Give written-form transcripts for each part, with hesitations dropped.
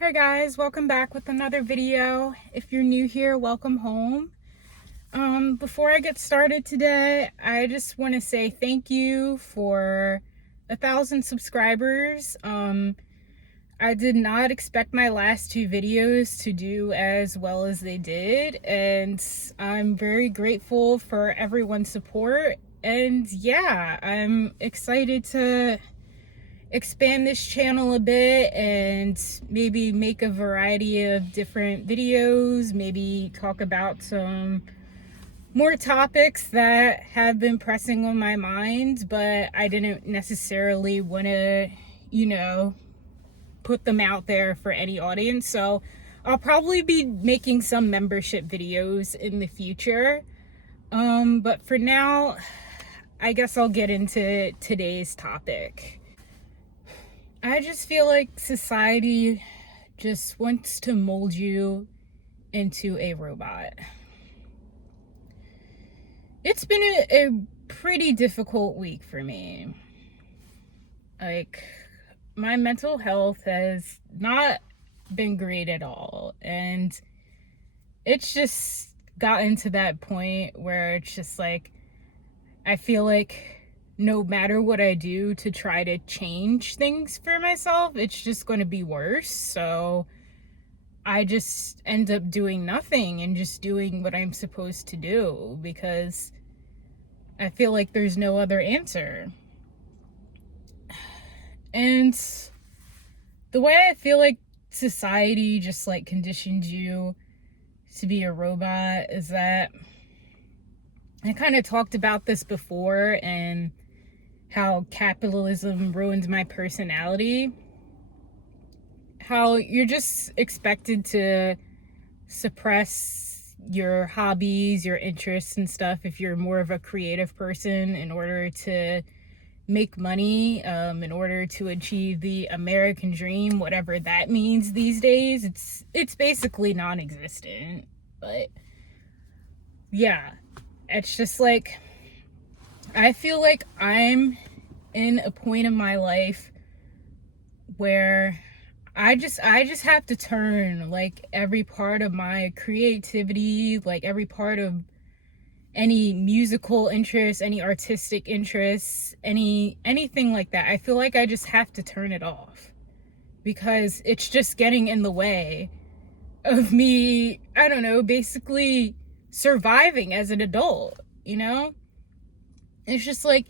Hi guys, welcome back with another video. If you're new here, welcome home. Before I get started today, I just want to say thank you for 1,000 subscribers. I did not expect my last two videos to do as well as they did, and I'm very grateful for everyone's support. And yeah, I'm excited to expand this channel a bit and maybe make a variety of different videos, maybe talk about some more topics that have been pressing on my mind, but I didn't necessarily want to, put them out there for any audience. So I'll probably be making some membership videos in the future. But for now, I guess I'll get into today's topic. I just feel like society just wants to mold you into a robot. It's been a pretty difficult week for me. Like, my mental health has not been great at all. And it's just gotten to that point where it's just like, I feel like no matter what I do to try to change things for myself, it's just going to be worse. So I just end up doing nothing and just doing what I'm supposed to do because I feel like there's no other answer. And the way I feel like society just like conditions you to be a robot is that I kind of talked about this before and how capitalism ruined my personality. How you're just expected to suppress your hobbies, your interests and stuff if you're more of a creative person in order to make money, in order to achieve the American dream, whatever that means these days. It's basically non-existent. But yeah, it's just like I feel like I'm in a point in my life where I just have to turn like every part of my creativity, like every part of any musical interest, any artistic interests, anything like that. I feel like I just have to turn it off because it's just getting in the way of me, I don't know, basically surviving as an adult, you know? It's just like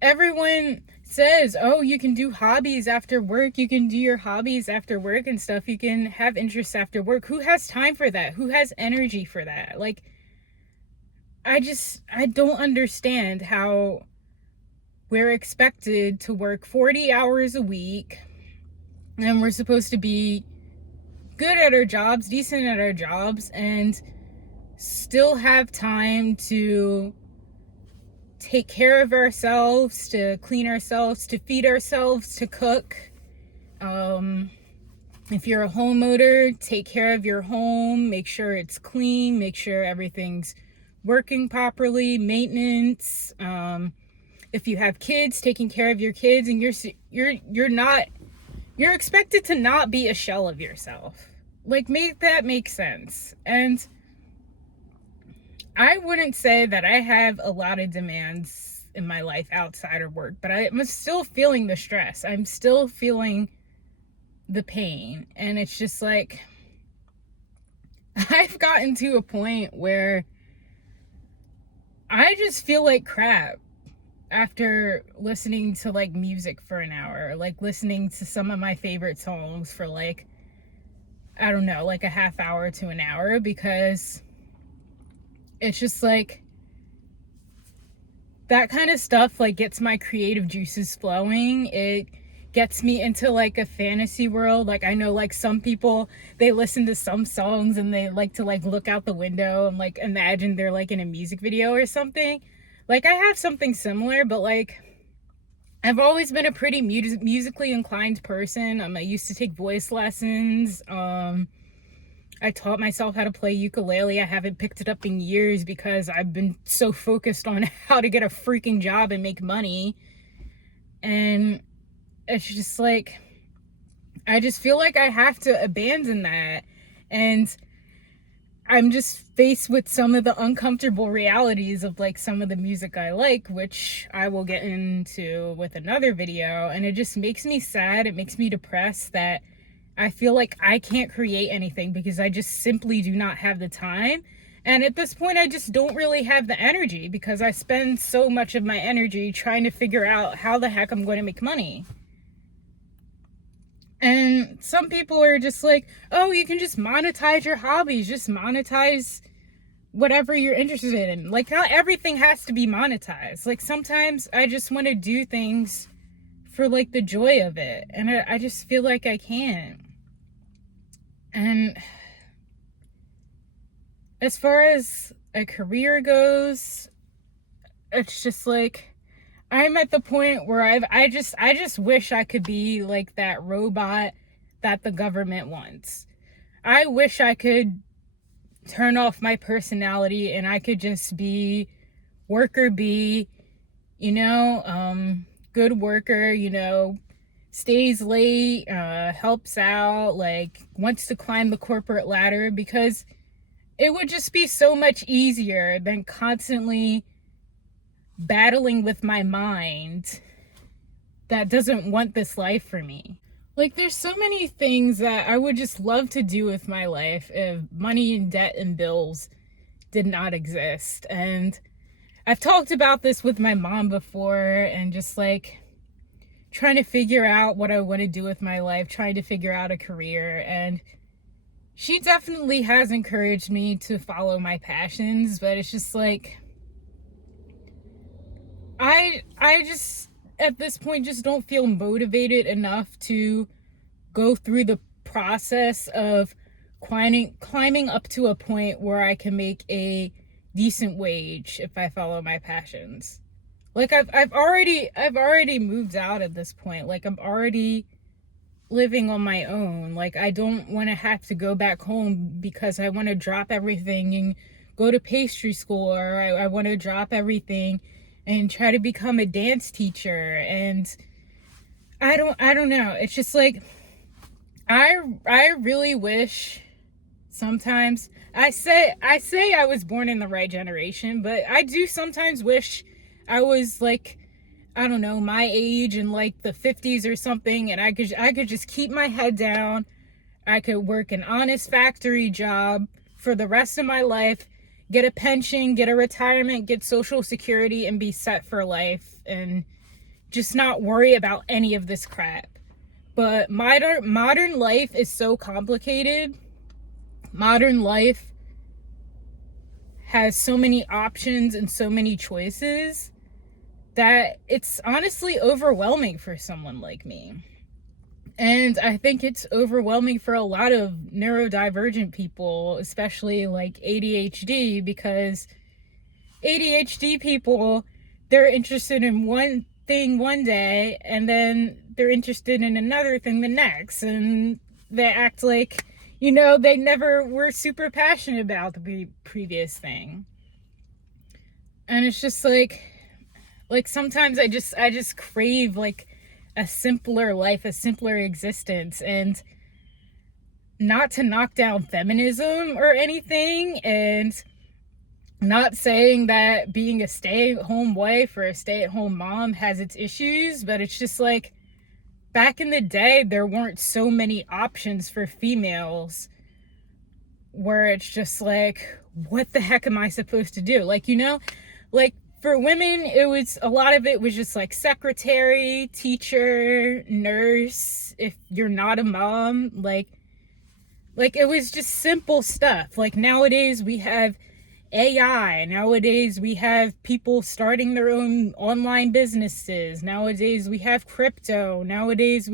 everyone says, oh, you can do hobbies after work, you can do your hobbies after work and stuff, you can have interests after work. Who has time for that? Who has energy for that? Like, I don't understand how we're expected to work 40 hours a week and we're supposed to be good at our jobs, decent at our jobs, and still have time to take care of ourselves, to clean ourselves, to feed ourselves, to cook. If you're a homeowner, take care of your home, make sure it's clean, make sure everything's working properly, maintenance. If you have kids, taking care of your kids, and you're expected to not be a shell of yourself. Like, make that make sense. And I wouldn't say that I have a lot of demands in my life outside of work, but I'm still feeling the stress. I'm still feeling the pain. And it's just like, I've gotten to a point where I just feel like crap after listening to like music for an hour, like listening to some of my favorite songs for like, I don't know, like a half hour to an hour, because it's just like that kind of stuff like gets my creative juices flowing. It gets me into like a fantasy world. Like, I know like some people, they listen to some songs and they like to like look out the window and like imagine they're like in a music video or something. Like, I have something similar, but like I've always been a pretty musically inclined person. I used to take voice lessons. I taught myself how to play ukulele. I haven't picked it up in years because I've been so focused on how to get a freaking job and make money. And it's just like, I just feel like I have to abandon that. And I'm just faced with some of the uncomfortable realities of like some of the music I like, which I will get into with another video. And it just makes me sad. It makes me depressed that I feel like I can't create anything because I just simply do not have the time. And at this point, I just don't really have the energy because I spend so much of my energy trying to figure out how the heck I'm going to make money. And some people are just like, oh, you can just monetize your hobbies, just monetize whatever you're interested in. Like, not everything has to be monetized. Like, sometimes I just want to do things for like the joy of it. And I just feel like I can't. And as far as a career goes, it's just like, I'm at the point where I just wish I could be like that robot that the government wants. I wish I could turn off my personality and I could just be worker bee, good worker, stays late, helps out, like wants to climb the corporate ladder, because it would just be so much easier than constantly battling with my mind that doesn't want this life for me. Like, there's so many things that I would just love to do with my life if money and debt and bills did not exist. And I've talked about this with my mom before, and just like trying to figure out what I want to do with my life, trying to figure out a career. And she definitely has encouraged me to follow my passions, but it's just like, I just at this point just don't feel motivated enough to go through the process of climbing up to a point where I can make a decent wage if I follow my passions. Like, I've already moved out at this point. Like, I'm already living on my own. Like, I don't want to have to go back home because I want to drop everything and go to pastry school, or I want to drop everything and try to become a dance teacher. And I don't know. It's just like, I really wish sometimes, I say I was born in the right generation, but I do sometimes wish I was like, I don't know, my age in like the 50s or something, and I could just keep my head down. I could work an honest factory job for the rest of my life, get a pension, get a retirement, get Social Security, and be set for life, and just not worry about any of this crap. But modern life is so complicated. Modern life has so many options and so many choices that it's honestly overwhelming for someone like me. And I think it's overwhelming for a lot of neurodivergent people, especially like ADHD, because ADHD people, they're interested in one thing one day and then they're interested in another thing the next, and they act like, they never were super passionate about the previous thing. And it's just like sometimes I just crave like a simpler life, a simpler existence. And not to knock down feminism or anything, and not saying that being a stay-at-home wife or a stay-at-home mom has its issues, but it's just like, back in the day, there weren't so many options for females where it's just like, what the heck am I supposed to do? Like, like for women, it was, a lot of it was just like secretary, teacher, nurse, if you're not a mom, like it was just simple stuff. Like, nowadays we have AI. Nowadays we have people starting their own online businesses. Nowadays we have crypto. Nowadays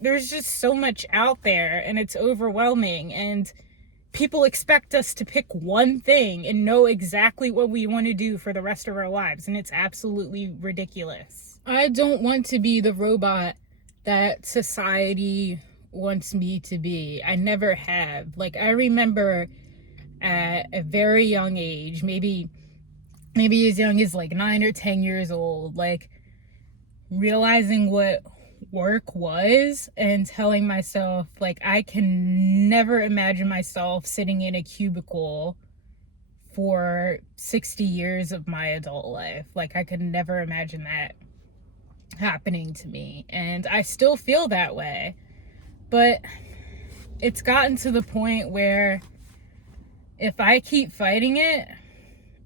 there's just so much out there, and it's overwhelming, and people expect us to pick one thing and know exactly what we want to do for the rest of our lives, and it's absolutely ridiculous. I don't want to be the robot that society wants me to be. I never have. Like, I remember at a very young age, maybe as young as like 9 or 10 years old, like realizing what work was, and telling myself, like, I can never imagine myself sitting in a cubicle for 60 years of my adult life. Like, I could never imagine that happening to me. And I still feel that way. But it's gotten to the point where if I keep fighting it,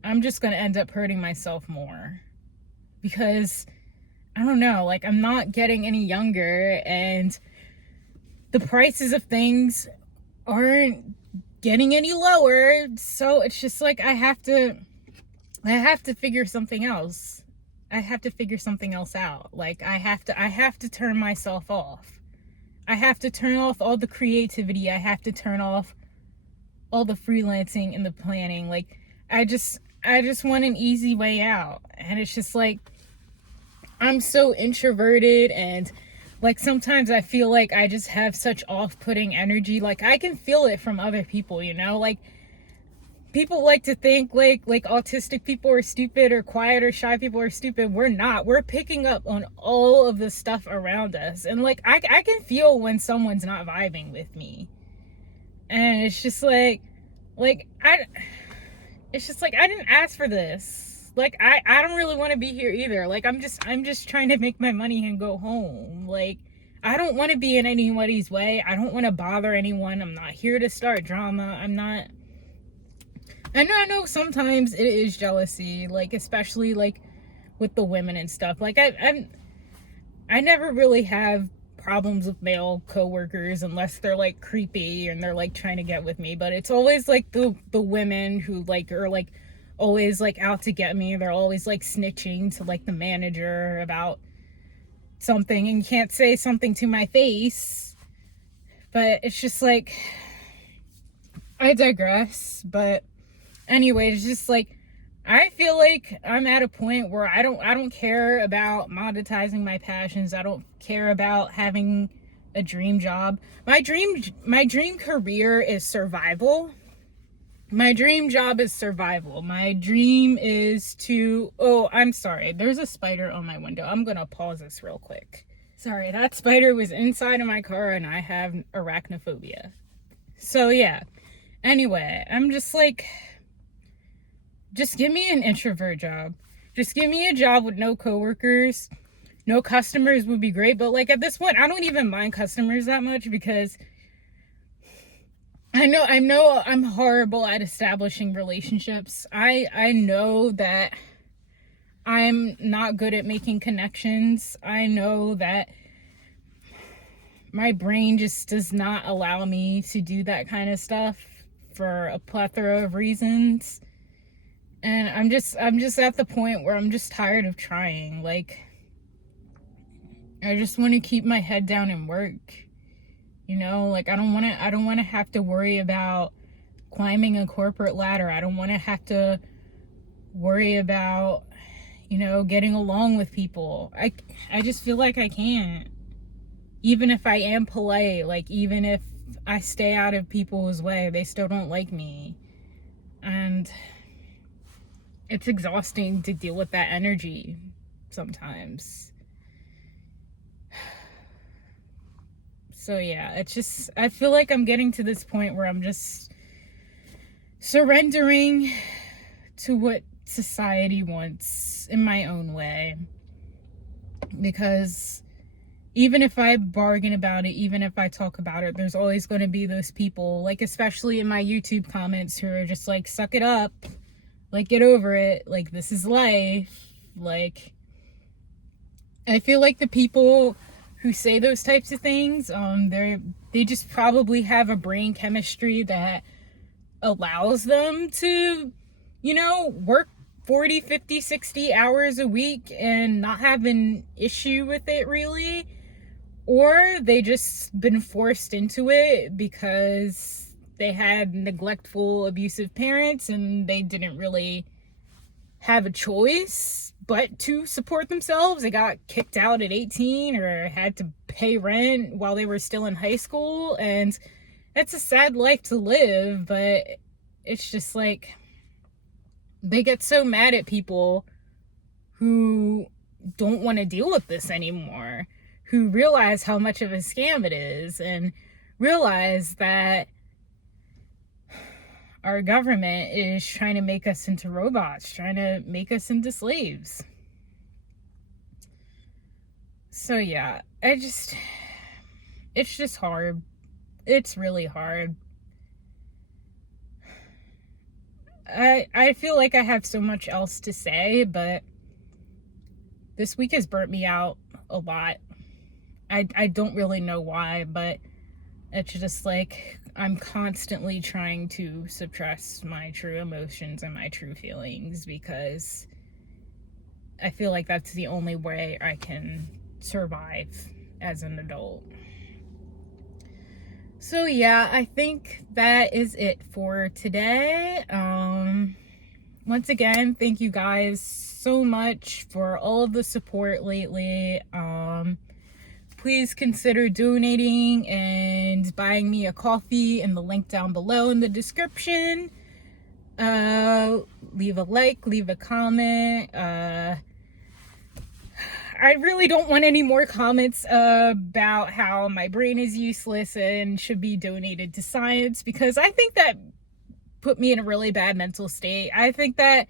I'm just going to end up hurting myself more. Because, I don't know, like, I'm not getting any younger, and the prices of things aren't getting any lower. So it's just like, I have to figure something else. I have to figure something else out. Like, I have to turn myself off. I have to turn off all the creativity. I have to turn off all the freelancing and the planning. Like, I just want an easy way out. And it's just like, I'm so introverted, and like sometimes I feel like I just have such off-putting energy. Like, I can feel it from other people, you know? Like, people like to think like autistic people are stupid, or quiet or shy people are stupid. We're not. We're picking up on all of the stuff around us. And like, I can feel when someone's not vibing with me. And it's just like it's just like, I didn't ask for this. Like, I don't really want to be here either. Like, I'm just trying to make my money and go home. Like, I don't want to be in anybody's way. I don't want to bother anyone. I'm not here to start drama. I know sometimes it is jealousy, like, especially like with the women and stuff. Like, I never really have problems with male coworkers unless they're like creepy and they're like trying to get with me. But it's always like the women who like are like always like out to get me. They're always like snitching to like the manager about something, and can't say something to my face. But it's just like, I digress. But anyway, it's just like, I feel like I'm at a point where I don't care about monetizing my passions. I don't care about having a dream job. My dream career is survival. My dream job is survival. My dream is to... Oh, I'm sorry. There's a spider on my window. I'm going to pause this real quick. Sorry, that spider was inside of my car, and I have arachnophobia. So, yeah. Anyway, I'm just like... Just give me an introvert job. Just give me a job with no coworkers. No customers would be great. But, like, at this point, I don't even mind customers that much, because... I know I'm horrible at establishing relationships. I know that I'm not good at making connections. I know that my brain just does not allow me to do that kind of stuff for a plethora of reasons. And I'm just at the point where I'm just tired of trying. Like, I just want to keep my head down and work. You know, like, I don't want to have to worry about climbing a corporate ladder. I don't want to have to worry about, you know, getting along with people. I just feel like I can't. Even if I am polite, like, even if I stay out of people's way, they still don't like me. And it's exhausting to deal with that energy sometimes. So yeah, it's just, I feel like I'm getting to this point where I'm just surrendering to what society wants in my own way. Because even if I bargain about it, even if I talk about it, there's always going to be those people, like, especially in my YouTube comments, who are just like, suck it up, like, get over it, like, this is life. Like, I feel like the people who say those types of things, they just probably have a brain chemistry that allows them to, you know, work 40, 50, 60 hours a week and not have an issue with it, really. Or they just been forced into it because they had neglectful, abusive parents, and they didn't really have a choice but to support themselves. They got kicked out at 18 or had to pay rent while they were still in high school. And it's a sad life to live, but it's just like, they get so mad at people who don't want to deal with this anymore, who realize how much of a scam it is and realize that our government is trying to make us into robots, trying to make us into slaves. So yeah, it's just hard. It's really hard. I feel like I have so much else to say, but this week has burnt me out a lot. I don't really know why, but it's just like I'm constantly trying to suppress my true emotions and my true feelings because I feel like that's the only way I can survive as an adult. So yeah, I think that is it for today. Once again, thank you guys so much for all of the support lately. Please consider donating and buying me a coffee in the link down below in the description. Leave a like, leave a comment. I really don't want any more comments about how my brain is useless and should be donated to science, because I think that put me in a really bad mental state. I think that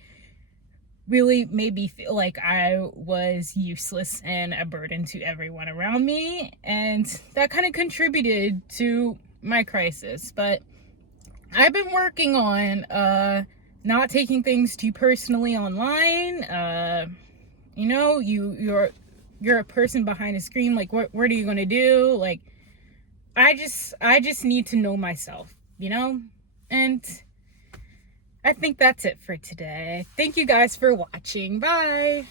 really made me feel like I was useless and a burden to everyone around me, and that kind of contributed to my crisis. But I've been working on not taking things too personally online. You know, you're a person behind a screen. Like, what are you gonna do? Like, I just need to know myself, you know? And I think that's it for today. Thank you guys for watching. Bye.